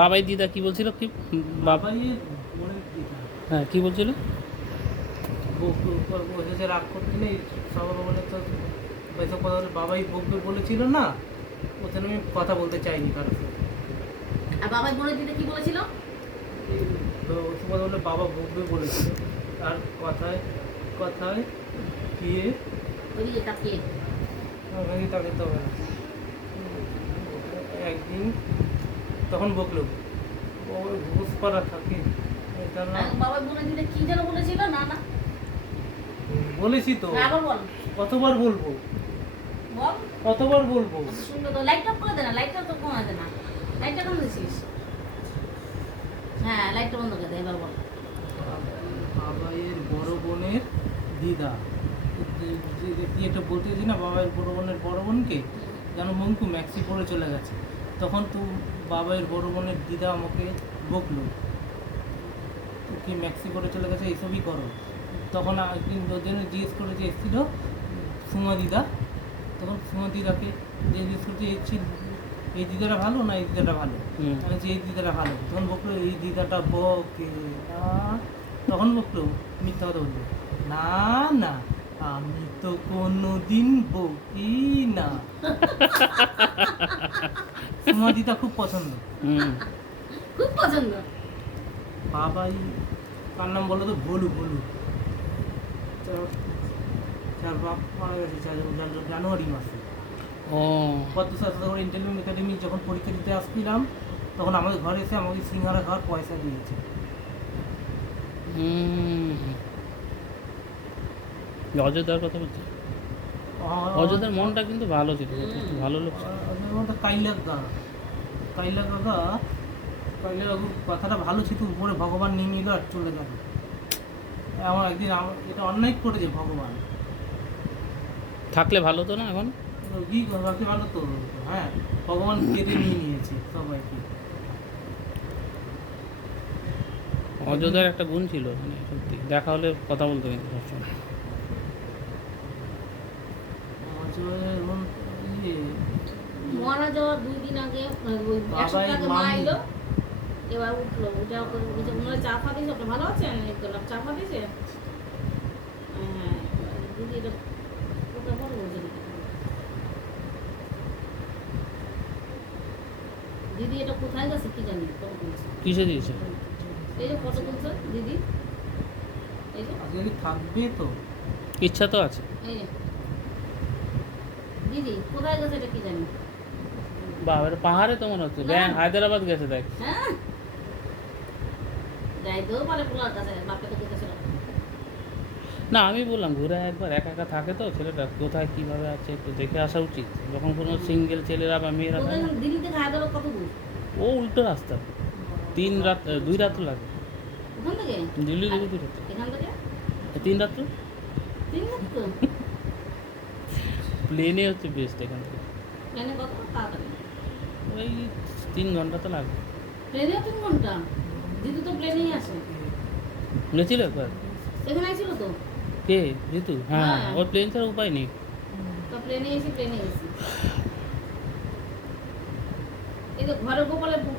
বাবাই দিদা কি বলছিল? কি বাবাই মনে দিদা হ্যাঁ কি বলছিল? বকবে বসেছে রাগ করতে নেই সবার বলে তো এসব কথা বলে বাবাই বকবে বলেছিল না, ওখানে আমি কথা বলতে চাইনি কারোর সাথে। আর বাবাই বলে দিতে কি বলেছিল? ওসব কথা বলে বাবা বকবে বলেছিল, আর কথায় কথায় গিয়ে ওদিকে তাকিয়ে আমাকে তাকে তো হবে না। একদিন তখন বকলো ও ঘুষ পাড়া থাকে এটা না। বাবাই বলে দিতে কি যেন বলেছিল? না না বলেছি তো, আবার বল। কতবার বলবো বল কতবার বলবো। শুনতে তো লাইট অফ করে দে না, লাইটটা তো কমা দে না। লাইটটা কেন দিছিস? হ্যাঁ লাইটটা বন্ধ করে দে, এবার বল। বাবাইয়ের বড় বোনের দিদা, কি একটা বলতে গেছি না, বাবাইয়ের বড় বোনের বড় বোনকে যেন মঙ্কু ম্যাক্সি পরে চলে গেছে, তখন তো বাবাইয়ের বড় বোনের দিদা আমাকে বকলো কি ম্যাক্সি পরে চলে গেছে এইসবই করো। তখন একদিন ওদের জিজ্ঞেস করে যে এসেছিল সুমা দিদা, তখন সুমা দিদাকে জিজ্ঞেস করছে এই দিদাটা ভালো না এই দিদাটা ভালো, আমি বলছি এই দিদাটা ভালো। তখন বকলো এই দিদাটা বকে না, তখন বকলো মিথ্যা কথা বললো না না আমি তো কোনোদিন বকি না। সুমা দিদা খুব পছন্দ, খুব পছন্দ। বাবাই কার নাম বলো তো? ভোলু ভোলু, যার বাপ মারা গেছে জানুয়ারি মাসে। ও কত সাথে করে ইন্টারভিউ একাডেমি যখন পরীক্ষা দিতে আসছিলাম তখন আমাদের ঘরে এসে আমাকে সিঙ্গারা খাওয়ার পয়সা দিয়েছে। অযোধ্যার কথা বলছি। অযোধ্যার মনটা কিন্তু ভালো ছিল, ভালো লোক ছিল। কাইলা কাকা কাইলা কাকুর কথাটা ভালো ছিল, উপরে ভগবান নিয়ে নিল আর চলে গেল। আমার একদিন এটা অন্যায় করেছে ভগবান, থাকলে ভালো তো না এখন? কি ভাবতে ভালো তো, হ্যাঁ ভগবান কেড়ে নিয়ে নিয়েছে সবাইকে। অযোধ্যার একটা গুণ ছিল, মানে সত্যি দেখা হলে কথা বলতো কিন্তু সবসময়। মারা যাওয়ার 2 দিন আগে, ওই 1 সপ্তাহ আগে মা এলো, এবার উঠলো, উঠে বলছে মনে চা ফা দিয়েছে, আপনি ভালো আছেন? একদম চা ফা দিয়েছে। হ্যাঁ দিদি এটা কোথায় বল বলছে দিদি এটা কোথায় গেছে কি জানি, তখন বলছে কিসে দিয়েছে? এই যে ফটো তুলছে দিদি, এই যে আজকে থাকবে তো, ইচ্ছা তো আছে। এই যে দিদি কোথায় গেছে এটা কি জানি। বাবার পাহাড়ে তো মনে হচ্ছে, হায়দ্রাবাদ গেছে দেখ। হ্যাঁ যাইতেও পারে পোলার কাছে, বাপে তো গেছিল না আমি বললাম ঘুরে একবার, একা একা থাকে তো ছেলেটা, কোথায় কিভাবে আছে একটু দেখে আসা উচিত, যখন কোনো সিঙ্গেল ছেলেরা বা মেয়েরা থাকে না। দিল্লি থেকে হায়দ্রাবাদ কত দূর? ও উল্টো রাস্তা, 2 রাত লাগে ওখান থেকে দিল্লি থেকে 2 রাত, এখান থেকে 3 রাত। 3 রাত তো প্লেনে হচ্ছে বেস্ট এখান থেকে, ট্রেনে কত তাড়াতাড়ি? ওই 3 ঘন্টা তো লাগবে। ট্রেনেও 3 ঘন্টা? জিতু তো প্লেনেই আসে। গেছিল একবার? এখানে আইছিল তো কে? জিতু? হ্যাঁ হ্যাঁ। ওর প্লেন ছাড়া উপায় নেই। তো প্লেনে এসে এই তো ঘরে গোপালের